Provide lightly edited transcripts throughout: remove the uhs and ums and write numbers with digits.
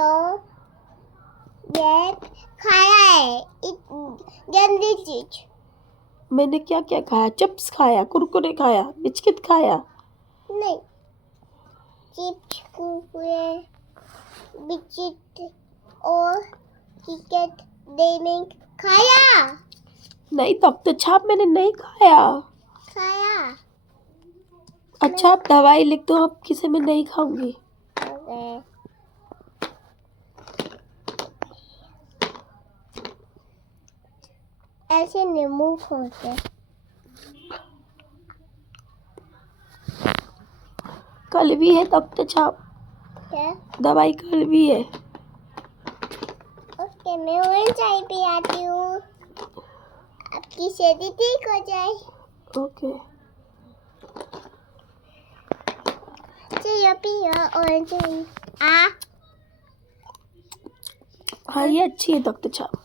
को ये खाया है गंदी चीज। मैंने क्या क्या खाया? चिप्स खाया, कुरकुरे खाया, बिस्किट खाया? नहीं, चिप्स, कुरकुरे, बिस्किट और क्रिकेट गेमिंग खाया। नहीं, तब तो छाप मैंने नहीं खाया। खाया। अच्छा, आप दवाई लिख दो, अब किसी में नहीं खाऊंगी। ओके। ऐसे नींबू खोते। कल भी है तब तो छाप। क्या? दवाई कल भी है। ओके, मैं ऑरेंज चाय पे आती हूँ। आपकी सर्दी ठीक हो जाए। ओके। चलो पियो ऑरेंज चाय। आ हाँ, ये अच्छी है तब तो छाप।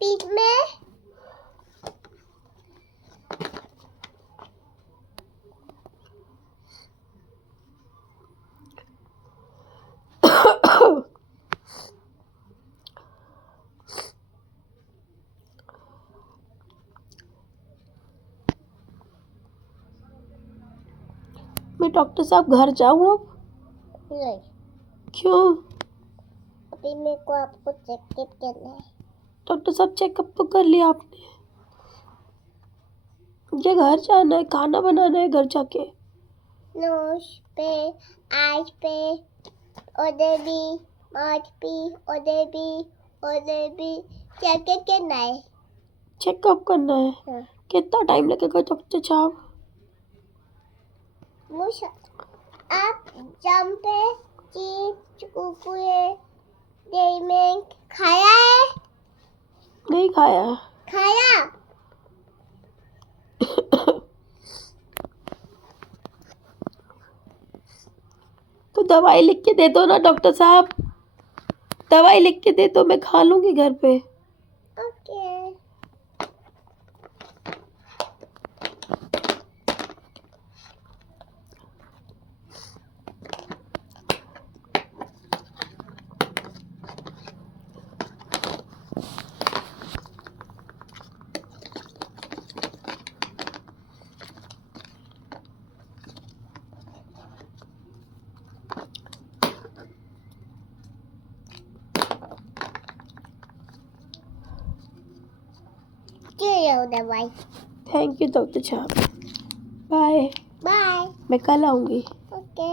पीठ में मैं डॉक्टर साहब घर जाऊँ अब? नहीं, क्यों? अभी मेरे को आपको चेकअप करना है। डॉक्टर साहब, चेकअप तो कर लिया आपने। मुझे घर जाना है, खाना बनाना है घर जाके। नोज पे, आइज पे, उधर भी, माउथ पे, उधर भी चेकअप करना है। चेकअप करना है? हाँ। कितना टाइम लगेगा डॉक्टर साहब? मुझे आप जम पे चिप्स, कुरकुरे, गेमिंग खाया है? नहीं खाया। खाया। तो दवाई लिख के दे दो ना डॉक्टर साहब। दवाई लिख के दे दो, मैं खा लूंगी घर पे। ओके। चलो दवाई। थैंक यू डॉक्टर साहब। बाय। बाय। मैं कल आऊंगी। ओके।